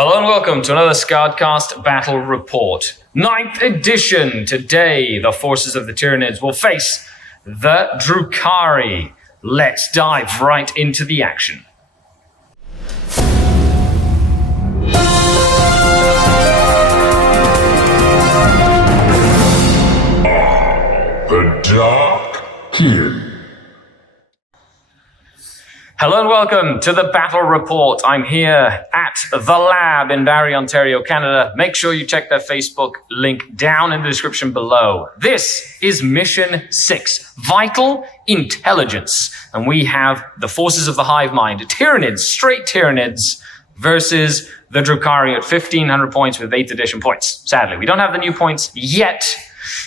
Hello and welcome to another SkaredCast Battle Report. 9th edition. Today, the forces of the Tyranids will face the Drukhari. Let's dive right into the action. The Dark King. Hello and welcome to the Battle Report. I'm here at the lab in Barrie, Ontario, Canada. Make sure you check that Facebook link down in the description below. This is Mission 6, Vital Intelligence. And we have the forces of the hive mind, Tyranids, straight Tyranids, versus the Drukhari at 1,500 points with 8th edition points. Sadly, we don't have the new points yet.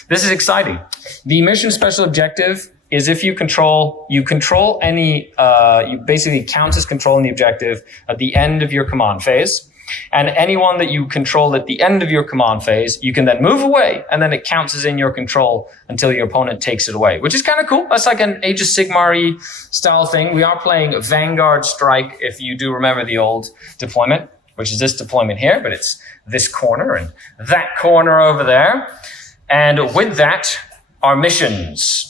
This is exciting. The mission special objective is if you control any, you basically count as controlling the objective at the end of your command phase. And anyone that you control at the end of your command phase, you can then move away, and then it counts as in your control until your opponent takes it away, which is kind of cool. That's like an Age of Sigmar-y style thing. We are playing Vanguard Strike, if you do remember the old deployment, which is this deployment here, but it's this corner and that corner over there. And with that, our missions.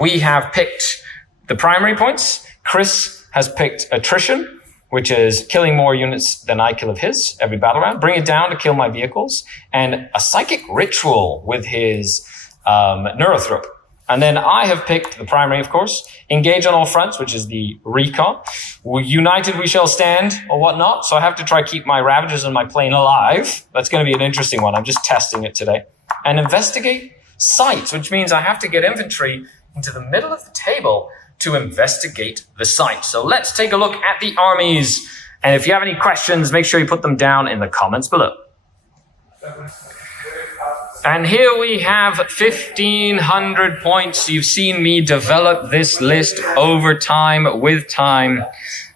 We have picked the primary points. Chris has picked attrition, which is killing more units than I kill of his every battle round. Bring it down to kill my vehicles. And a psychic ritual with his neurothrope. And then I have picked the primary, of course. Engage on all fronts, which is the recon. United we shall stand, or whatnot. So I have to try to keep my Ravagers and my plane alive. That's going to be an interesting one. I'm just testing it today. And investigate sites, which means I have to get infantry into the middle of the table to investigate the site. So let's take a look at the armies. And if you have any questions, make sure you put them down in the comments below. And here we have 1,500 points. You've seen me develop this list over time, with time.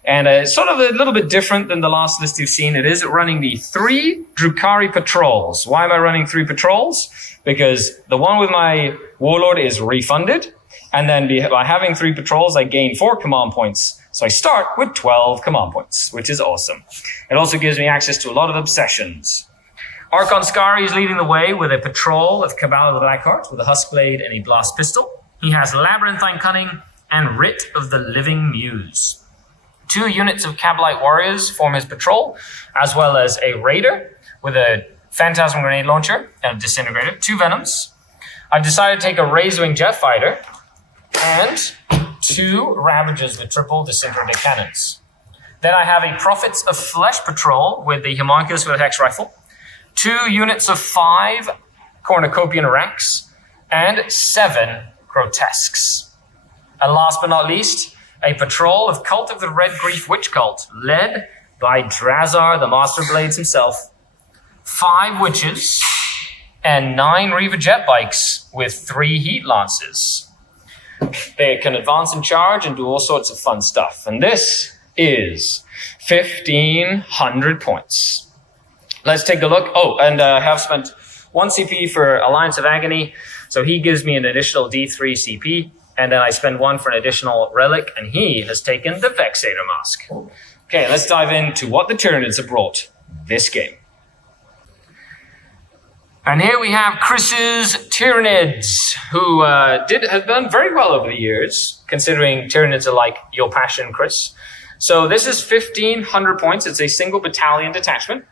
And it's sort of a little bit different than the last list you've seen. It is running the 3 Drukhari patrols. Why am I running 3 patrols? Because the one with my warlord is refunded. And then by having 3 patrols, I gain 4 command points. So I start with 12 command points, which is awesome. It also gives me access to a lot of obsessions. Archon Skari is leading the way with a patrol of Cabal of the Blackheart with a Huskblade and a Blast Pistol. He has Labyrinthine Cunning and Writ of the Living Muse. 2 units of Kabalite warriors form his patrol, as well as a raider with a Phantasm Grenade Launcher and a Disintegrator, 2 Venoms. I've decided to take a Razorwing Jet Fighter and 2 Ravagers with triple Disintegrator Cannons. Then I have a Prophets of Flesh patrol with the Homunculus with a Hex Rifle, 2 units of 5 Cornucopian Ranks, and 7 Grotesques. And last but not least, a patrol of Cult of the Red Grief Witch Cult, led by Drazar, the Master of Blades himself, 5 Witches, and 9 Reaver Jet Bikes with 3 Heat Lances. They can advance and charge and do all sorts of fun stuff. And this is 1,500 points. Let's take a look. Oh, and I have spent 1 CP for Alliance of Agony, so he gives me an additional D3 CP. And then I spend 1 for an additional relic, and he has taken the Vexator Mask. Okay, let's dive into what the Tyranids have brought this game. And here we have Chris's Tyranids, who have done very well over the years, considering Tyranids are like your passion, Chris. So this is 1,500 points. It's a single battalion detachment.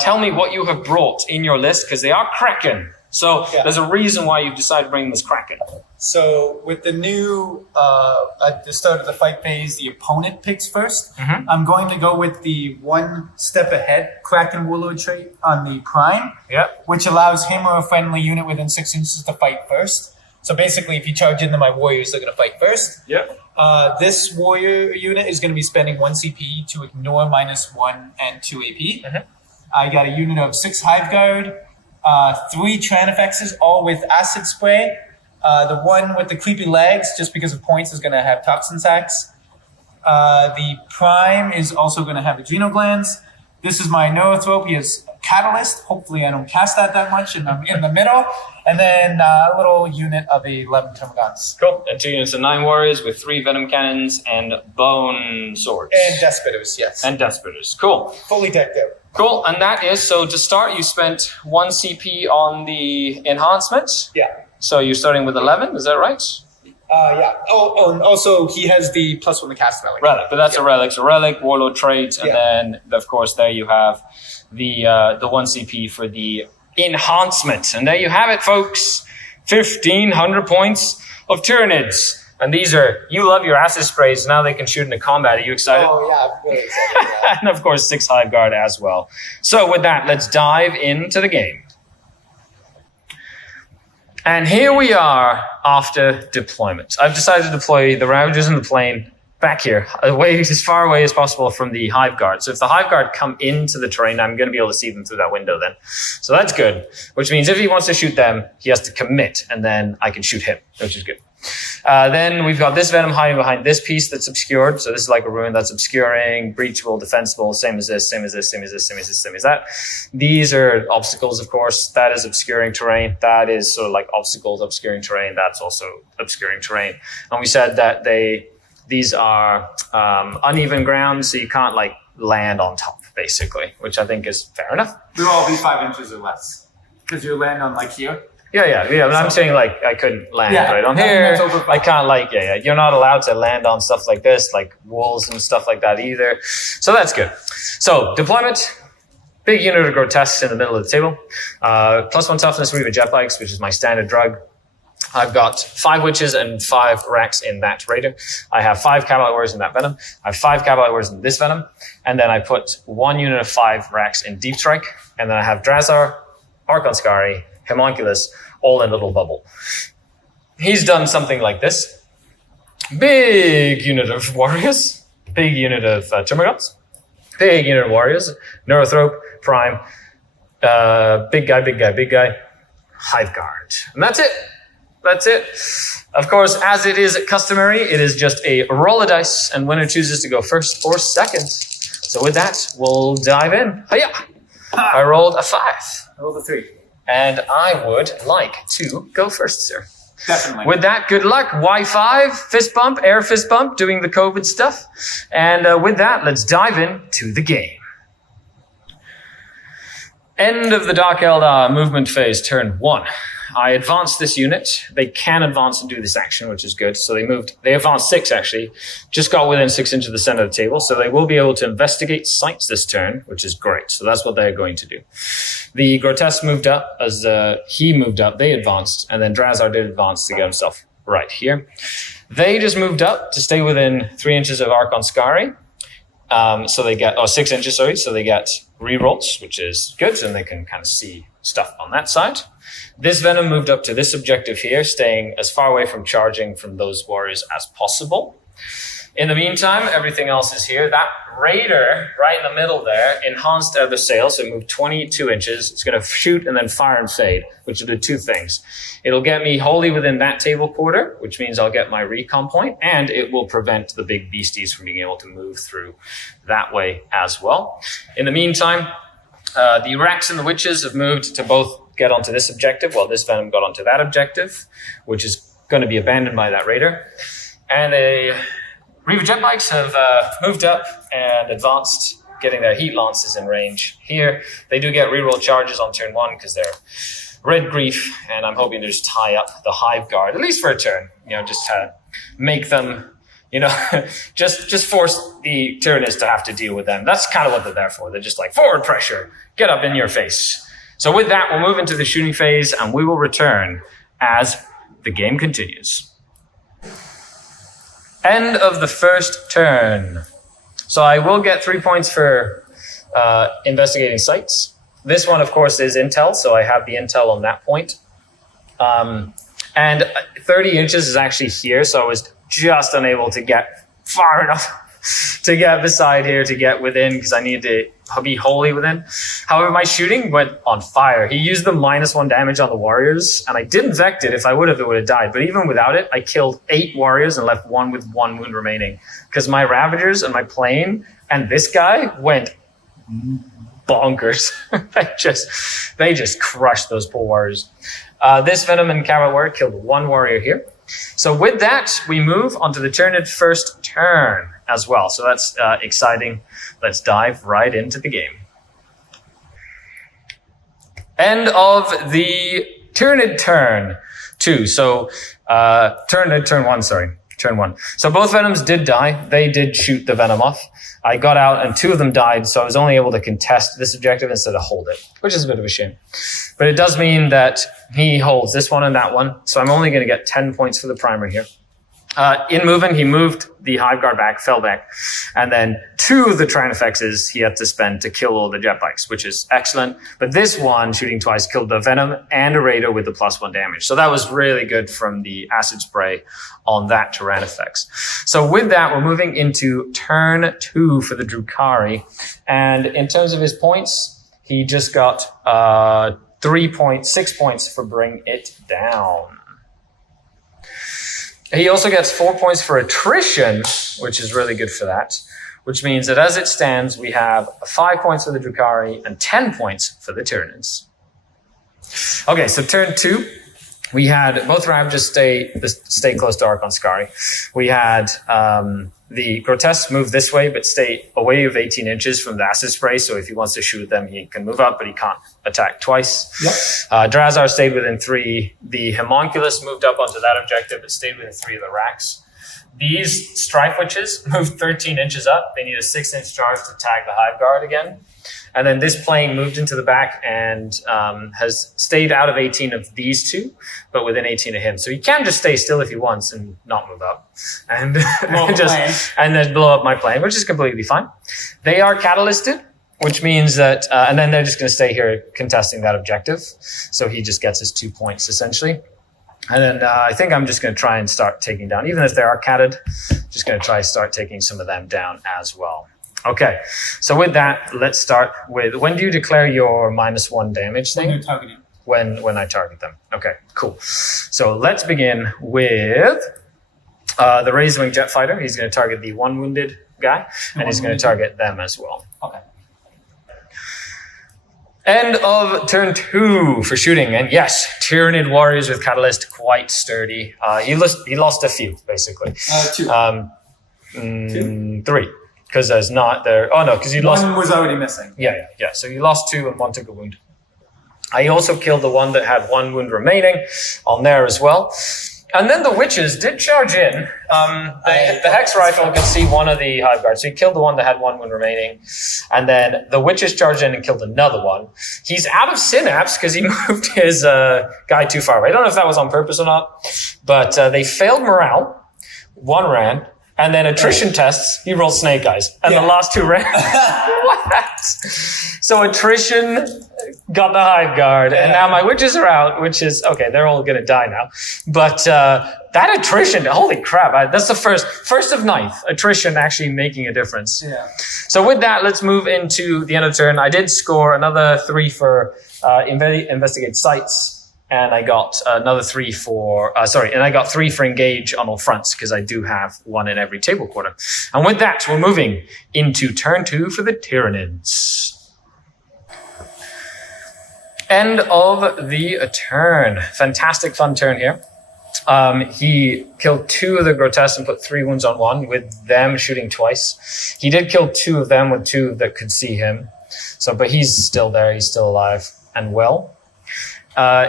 Tell me what you have brought in your list, because they are Kraken. So there's a reason why you've decided to bring this Kraken. So with the new, at the start of the fight phase, the opponent picks first. Mm-hmm. I'm going to go with the 1 step ahead Kraken Warlord trait on the Prime, which allows him or a friendly unit within 6 inches to fight first. So basically, if you charge into my warriors, they're going to fight first. This warrior unit is going to be spending 1 CP to ignore -1 and 2 AP. Mm-hmm. I got a unit of 6 Hive Guard, 3 Tranifexes, all with Acid Spray. The one with the creepy legs, just because of points, is going to have Toxin Sacks. The Prime is also going to have Adrenal Glands. This is my Neurothrope. He has Catalyst. Hopefully I don't cast that much in the middle. And then a little unit of 11 Termagants. Cool. And 2 units of 9 warriors with 3 venom cannons and bone swords. And Death Spitters, yes. And Death Spitters. Cool. Fully decked out. Cool. And that is, so to start, you spent 1 CP on the enhancement. Yeah. So you're starting with 11, is that right? Yeah. Oh, and also he has the +1 to cast relic. Relic, but that's a relic. So relic, warlord trait, and then of course there you have the 1 CP for the enhancement. And there you have it, folks. 1,500 points of Tyranids. And these are, you love your acid sprays, now they can shoot into combat. Are you excited? Oh yeah, I'm really excited. Yeah. And of course 6 Hive Guard as well. So with that, let's dive into the game. And here we are after deployment. I've decided to deploy the Ravagers and the plane back here, as far away as possible from the Hive Guard. So if the Hive Guard come into the terrain, I'm going to be able to see them through that window then. So that's good, which means if he wants to shoot them, he has to commit, and then I can shoot him, which is good. Then we've got this Venom hiding behind this piece that's obscured. So this is like a ruin that's obscuring, breachable, defensible, same as this, same as this, same as this, same as this, same as that. These are obstacles, of course. That is obscuring terrain. That is sort of like obstacles, obscuring terrain. That's also obscuring terrain. And we said that these are uneven ground, so you can't like land on top, basically, which I think is fair enough. They'll all be 5 inches or less. Because you land on like here. Yeah. But I'm saying like I couldn't land right on here. I can't like, you're not allowed to land on stuff like this, like walls and stuff like that either. So that's good. So deployment, big unit of grotesques in the middle of the table. +1 toughness, Reaver jet bikes, which is my standard drug. I've got 5 witches and 5 racks in that raider. I have 5 cavalry warriors in that venom. I have 5 cavalry warriors in this venom. And then I put 1 unit of 5 racks in deep strike. And then I have Drazar, Archon Skari, Homunculus, all in a little bubble. He's done something like this. Big unit of warriors. Big unit of Termagants. Big unit of warriors. Neurothrope, Prime. Big guy. Hive Guard. And that's it. That's it. Of course, as it is customary, it is just a roll of dice, and winner chooses to go first or second. So with that, we'll dive in. Hiya! I rolled a 5. I rolled a 3. And I would like to go first, sir. Definitely. With that, good luck. Y5, fist bump, air fist bump, doing the COVID stuff. And with that, let's dive into the game. End of the Dark Eldar movement phase, turn 1. I advanced this unit. They can advance and do this action, which is good. So they advanced 6 actually, just got within 6 inches of the center of the table. So they will be able to investigate sites this turn, which is great. So that's what they're going to do. The Grotesque moved up as he moved up, they advanced, and then Drazar did advance to get himself right here. They just moved up to stay within 3 inches of Archon Skari. So they get, 6 inches, sorry. So they get rerolls, which is good, and they can kind of see stuff on that side. This Venom moved up to this objective here, staying as far away from charging from those warriors as possible. In the meantime, everything else is here. That Raider, right in the middle there, enhanced out of the sail, so it moved 22 inches. It's going to shoot and then fire and fade, which will do 2 things. It'll get me wholly within that table quarter, which means I'll get my recon point, and it will prevent the big beasties from being able to move through that way as well. In the meantime, the Racks and the Witches have moved to both get onto this objective, while this Venom got onto that objective, which is going to be abandoned by that Raider. And the Reaver jet bikes have moved up and advanced, getting their heat lances in range here. They do get reroll charges on turn 1 because they're Red Grief, and I'm hoping to just tie up the Hive Guard, at least for a turn, just to make them, just force the Tyranids to have to deal with them. That's kind of what they're there for. They're just like, forward pressure, get up in your face. So with that, we'll move into the shooting phase, and we will return as the game continues. End of the first turn. So I will get 3 points for investigating sites. This one, of course, is intel, so I have the intel on that point. And 30 inches is actually here, so I was just unable to get far enough to get beside here, to get within, because I needed to be wholly within. However, my shooting went on fire. He used the -1 damage on the warriors, and I did infect it. If I would have, it would have died. But even without it, I killed 8 warriors and left 1 with 1 wound remaining, because my Ravagers and my plane and this guy went bonkers. they just crushed those poor warriors. This Venom and Cavalry warrior killed one warrior here. So with that, we move onto the Tyranid first turn as well. So that's exciting. Let's dive right into the game. End of the Tyranid turn 2. So turn 1, sorry. Turn 1. So both Venoms did die. They did shoot the Venom off. I got out and 2 of them died, so I was only able to contest this objective instead of hold it, which is a bit of a shame. But it does mean that he holds this one and that one, so I'm only going to get 10 points for the primer here. In moving, he moved the Hive Guard back, fell back, and then 2 of the Tyranids he had to spend to kill all the jet bikes, which is excellent. But this one, shooting twice, killed the Venom and a Raider with the +1 damage. So that was really good from the acid spray on that Tyranids. So with that, we're moving into turn 2 for the Drukhari. And in terms of his points, he just got 6 points for Bring It Down. He also gets 4 points for attrition, which is really good for that, which means that as it stands, we have 5 points for the Drukhari and 10 points for the Tyranids. Okay, so turn 2, we had both Ravages stay close to Archon Skari. We had the Grotesque move this way, but stay away of 18 inches from the acid spray. So if he wants to shoot them, he can move up, but he can't attack twice. Yep. Drazar stayed within 3. The Homunculus moved up onto that objective, but stayed within 3 of the racks. These Strife Witches moved 13 inches up. They need a 6-inch charge to tag the Hive Guard again. And then this plane moved into the back and has stayed out of 18 of these 2, but within 18 of him. So he can just stay still if he wants and not move up and and then blow up my plane, which is completely fine. They are catalysted, which means that, and then they're just going to stay here contesting that objective. So he just gets his 2 points essentially. And then I think I'm just going to try and start taking down, even if they are catted, just going to try and start taking some of them down as well. Okay, so with that, let's start with, when do you declare your -1 damage thing? When you're targeting. When I target them. Okay, cool. So let's begin with the Raised Wing Jet Fighter. He's going to target the 1 wounded guy, and he's going to target them as well. Okay. End of turn 2 for shooting. And yes, Tyranid warriors with Catalyst, quite sturdy. He lost a few, basically. 2. 3. Because there's not there. Oh no, because you lost. One was already missing. Yeah. So you lost 2 and 1 took a wound. I also killed the one that had 1 wound remaining on there as well. And then the witches did charge in. The Hex Rifle could see one of the Hive Guards. So he killed the one that had 1 wound remaining. And then the witches charged in and killed another one. He's out of synapse because he moved his guy too far away. I don't know if that was on purpose or not. But they failed morale. 1 ran. And then attrition tests, he rolled Snake Eyes. And the last 2 ran. What? So attrition got the Hive Guard. And now my witches are out, which is, okay, they're all going to die now. But that attrition, holy crap. That's the first of 9th, attrition actually making a difference. Yeah. So with that, let's move into the end of the turn. I did score another 3 for investigate sites. And I got another 3 for, and I got 3 for engage on all fronts because I do have 1 in every table quarter. And with that, we're moving into turn 2 for the Tyranids. End of the turn. Fantastic fun turn here. He killed 2 of the Grotesque and put 3 wounds on 1 with them shooting twice. He did kill 2 of them with 2 that could see him. So, but he's still there. He's still alive and well.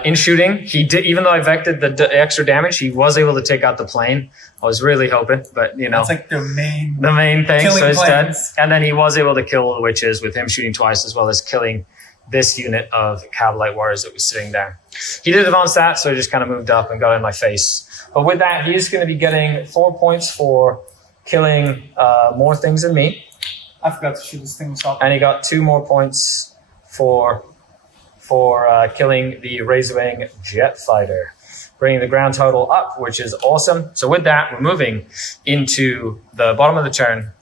In shooting, he did, even though I vected the extra damage, he was able to take out the plane. I was really hoping, but you know. That's like the main thing, so it's dead. planes. And then he was able to kill the witches with him shooting twice, as well as killing this unit of Cavalite warriors that was sitting there. He did advance that, so he just kind of moved up and got in my face. But with that, he's going to be getting 4 points for killing more things than me. I forgot to shoot this thing off. And he got 2 more points for killing the Razor Wing Jet Fighter, bringing the ground total up, which is awesome. So with that, we're moving into the bottom of the turn.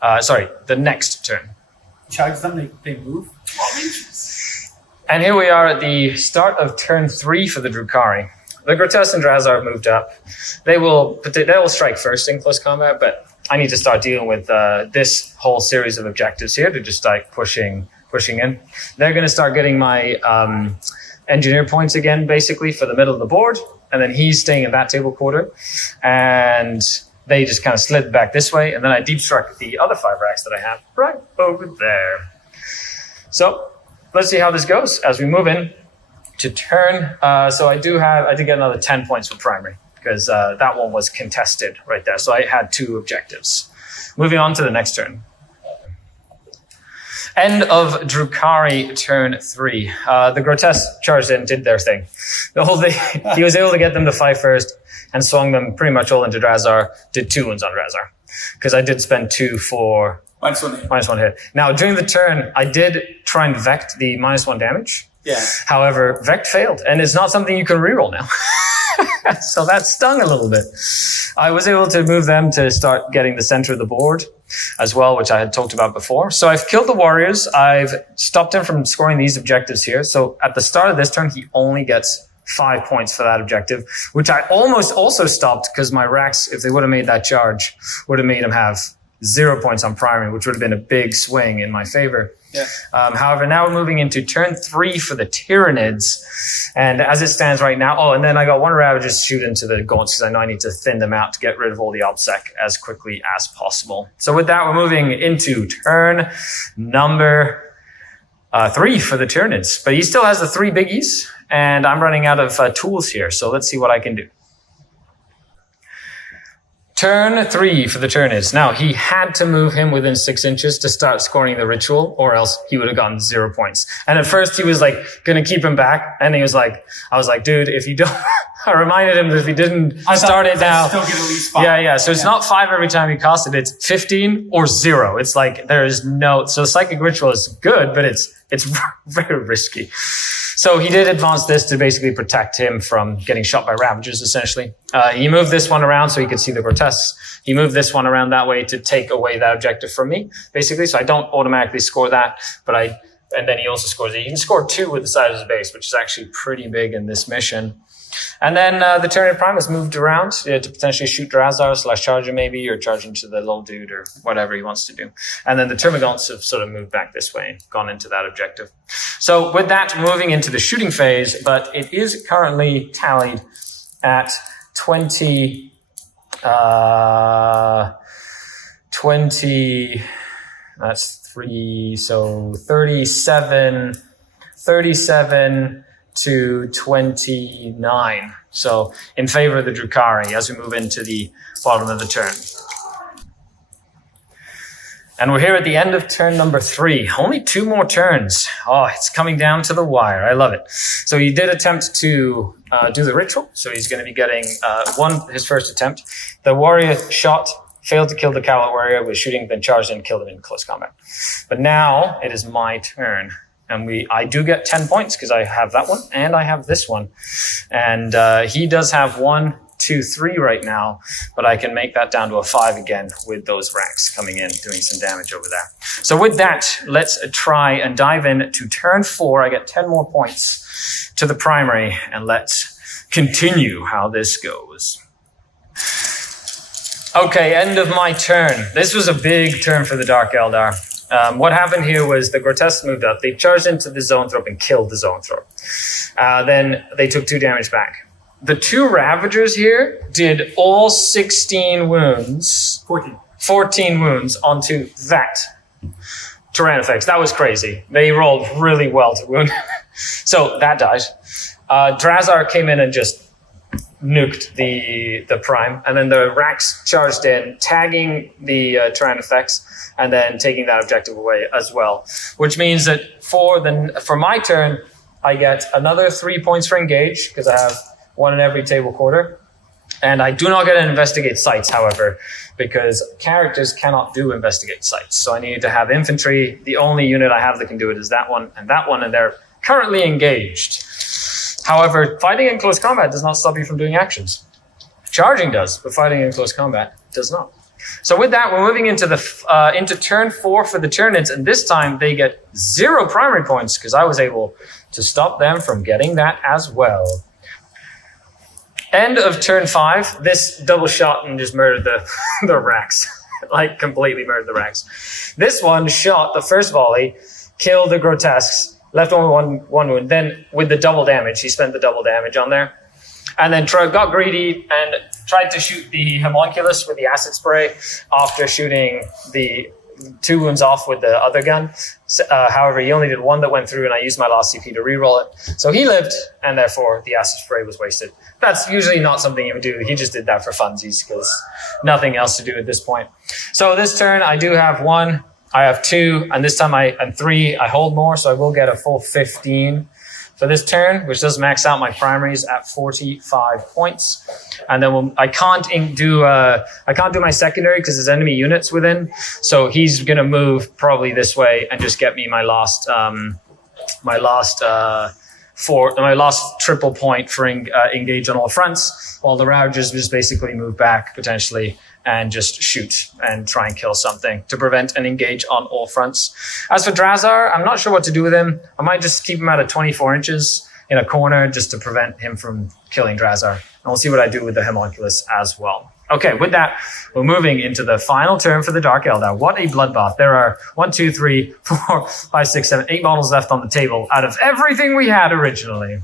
The next turn. Charge them, they move 12 inches. And here we are at the start of turn 3 for the Drukhari. The Grotesque and Drazar moved up. They will strike first in close combat, but I need to start dealing with this whole series of objectives here to just start pushing pushing in. They're going to start getting my engineer points again, basically, for the middle of the board. And then he's staying in that table quarter. And they just kind of slid back this way. And then I deep struck the other 5 racks that I have right over there. So let's see how this goes as we move in to turn. So I did get another 10 points for primary because that one was contested right there. So I had 2 objectives. Moving on to the next turn. End of Drukhari, turn 3. The grotesque charged in, did their thing. The whole thing, he was able to get them to fight first and swung them pretty much all into Drazar, did 2 wounds on Drazar. Because I did spend 2 for -1 hit. Now, during the turn, I did try and Vect the -1 damage. Yeah. However, Vect failed, and it's not something you can reroll now. So that stung a little bit. I was able to move them to start getting the center of the board as well, which I had talked about before. So I've killed the warriors. I've stopped him from scoring these objectives here. So at the start of this turn, he only gets 5 points for that objective, which I almost also stopped because my racks, if they would have made that charge, would have made him have 0 points on primary, which would have been a big swing in my favor. Yeah. However, now we're moving into turn 3 for the Tyranids. And as it stands right now, and then I got 1 Ravager to shoot into the gaunts because I know I need to thin them out to get rid of all the OBSEC as quickly as possible. So with that, we're moving into turn number 3 for the Tyranids. But he still has the 3 biggies, and I'm running out of tools here. So let's see what I can do. Turn 3 for the Tyranids. Now, he had to move him within 6 inches to start scoring the ritual, or else he would have gotten 0 points. And at first, he was like, going to keep him back. And he was like, I was like, dude, if you don't, I reminded him that if he didn't start it now. Still get at least 5. Yeah. So it's not 5 every time you cast it. It's 15 or 0. It's like, there is no, so psychic ritual is good, but it's very risky. So he did advance this to basically protect him from getting shot by Ravagers, essentially. He moved this one around so he could see the grotesques. He moved this one around that way to take away that objective from me, basically. So I don't automatically score that, and then he also scores it. He can score 2 with the size of his base, which is actually pretty big in this mission. And then the Tyranid Primus moved around to potentially shoot Drazar / Charger maybe, or charge into the little dude or whatever he wants to do. And then the Termagants have sort of moved back this way and gone into that objective. So with that, moving into the shooting phase, but it is currently tallied at 20, that's 3, so 37 to 29. So in favor of the Drukhari as we move into the bottom of the turn. And we're here at the end of turn number 3. Only 2 more turns. Oh, it's coming down to the wire. I love it. So he did attempt to do the ritual. So he's going to be getting his first attempt. The warrior shot, failed to kill the Cowlet warrior, was shooting, then charged and killed him in close combat. But now it is my turn. And I do get 10 points because I have that one and I have this one. And he does have 1, 2, 3 right now, but I can make that down to a 5 again with those racks coming in, doing some damage over there. So with that, let's try and dive in to turn 4. I get 10 more points to the primary, and let's continue how this goes. Okay, end of my turn. This was a big turn for the Dark Eldar. What happened here was the grotesques moved up. They charged into the Zoanthrope and killed the Zoanthrope. Then they took 2 damage back. The 2 Ravagers here did all 16 wounds. 14 wounds onto that Tyrannofex. That was crazy. They rolled really well to wound. So that died. Drazar came in and just nuked the prime, and then the racks charged in, tagging the Tyrannofex, and then taking that objective away as well. Which means that for my turn, I get another 3 points for engage, because I have 1 in every table quarter. And I do not get an investigate sights, however, because characters cannot do investigate sights. So I need to have infantry. The only unit I have that can do it is that one, and they're currently engaged. However, fighting in close combat does not stop you from doing actions. Charging does, but fighting in close combat does not. So with that, we're moving into into turn 4 for the Tyranids, and this time they get 0 primary points because I was able to stop them from getting that as well. End of turn 5. This double shot and just murdered the racks, like completely murdered the racks. This one shot the first volley, killed the grotesques, left only one wound. Then with the double damage, he spent the double damage on there. And then got greedy and tried to shoot the homunculus with the acid spray after shooting the 2 wounds off with the other gun. However, he only did 1 that went through, and I used my last CP to reroll it. So he lived, and therefore the acid spray was wasted. That's usually not something he would do. He just did that for funsies because nothing else to do at this point. So this turn, I do have 1, I have 2, and this time and 3, I hold more, so I will get a full 15 for this turn, which does max out my primaries at 45 points. And then I can't do my secondary because there's enemy units within. So he's gonna move probably this way and just get me my last triple point for engage on all fronts, while the Ravagers just basically move back potentially and just shoot and try and kill something to prevent an engage on all fronts. As for Drazar, I'm not sure what to do with him. I might just keep him out at 24 inches in a corner just to prevent him from killing Drazar. And we'll see what I do with the homunculus as well. Okay, with that, we're moving into the final turn for the Dark Eldar. What a bloodbath. There are 1, 2, 3, 4, 5, 6, 7, 8 models left on the table out of everything we had originally.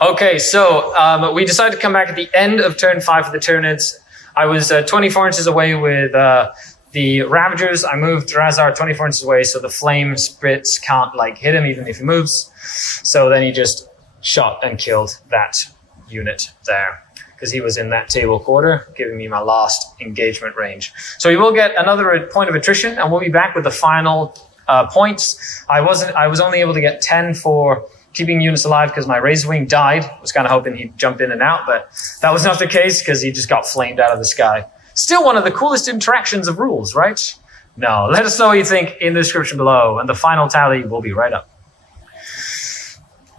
Okay, so we decided to come back at the end of turn 5 for the Tyranids. I was 24 inches away with the Ravagers. I moved Drazar 24 inches away, so the flame spits can't hit him even if he moves. So then he just shot and killed that unit there, because he was in that table quarter, giving me my last engagement range. So he will get another point of attrition, and we'll be back with the final points. I was only able to get 10 for keeping units alive because my Razorwing died. I was kind of hoping he'd jump in and out, but that was not the case because he just got flamed out of the sky. Still one of the coolest interactions of rules, right? No, let us know what you think in the description below, and the final tally will be right up.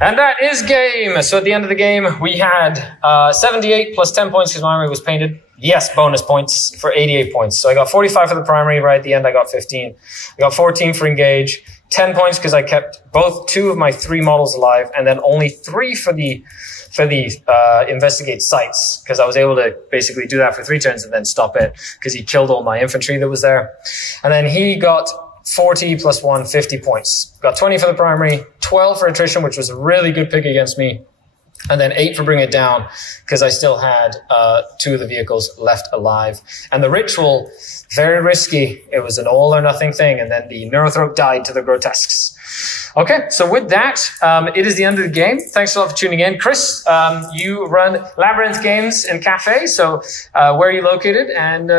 And that is game. So at the end of the game, we had 78 plus 10 points because my army was painted. Yes, bonus points for 88 points. So I got 45 for the primary. Right at the end, I got 15. I got 14 for engage. 10 points because I kept 2 of my 3 models alive, and then only 3 for the investigate sites, because I was able to basically do that for 3 turns and then stop it because he killed all my infantry that was there. And then he got 40 plus 1, 50 points. Got 20 for the primary, 12 for attrition, which was a really good pick against me, and then 8 for bring it down because I still had 2 of the vehicles left alive. And the ritual, very risky. It was an all or nothing thing, and then the Neurothrope died to the grotesques. Okay, so with that, it is the end of the game. Thanks a lot for tuning in. Chris, you run Labyrinth Games and Cafe, so where are you located? And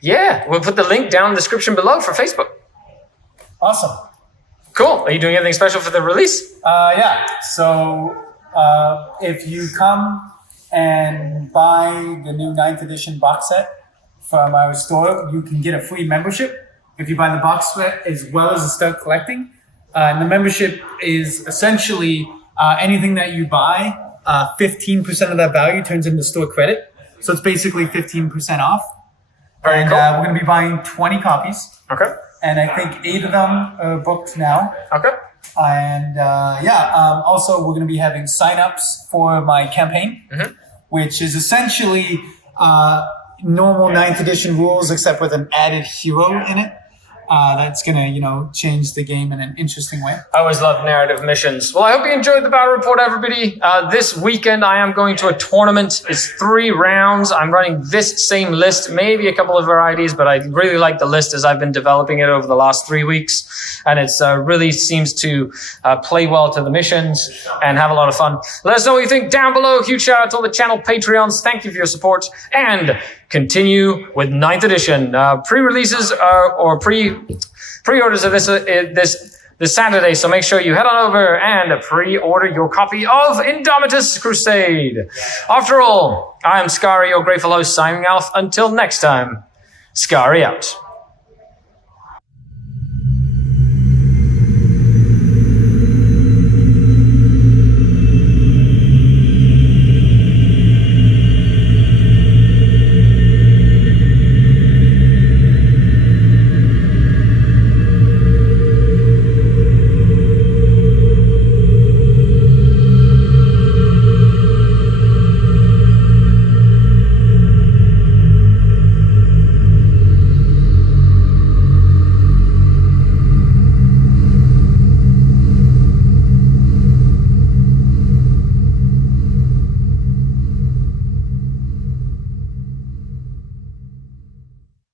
yeah, we'll put the link down in the description below for Facebook. Awesome. Cool. Are you doing anything special for the release? Yeah, so if you come and buy the new 9th edition box set from our store, you can get a free membership if you buy the box set as well as start collecting. And the membership is essentially anything that you buy, 15% of that value turns into store credit. So it's basically 15% off. Very cool. We're going to be buying 20 copies. Okay. And I think 8 of them are booked now. Okay. And also we're going to be having sign-ups for my campaign, which is essentially normal 9th edition rules except with an added hero in it. That's going to, change the game in an interesting way. I always love narrative missions. Well, I hope you enjoyed the battle report, everybody. This weekend, I am going to a tournament. It's 3 rounds. I'm running this same list, maybe a couple of varieties, but I really like the list as I've been developing it over the last 3 weeks. And it's really seems to play well to the missions and have a lot of fun. Let us know what you think down below. Huge shout out to all the channel Patreons. Thank you for your support. And continue with 9th edition. Pre-releases or pre-orders of this Saturday, so make sure you head on over and pre-order your copy of Indomitus Crusade. After all, I am Skari, your grateful host, signing off. Until next time, Skari out.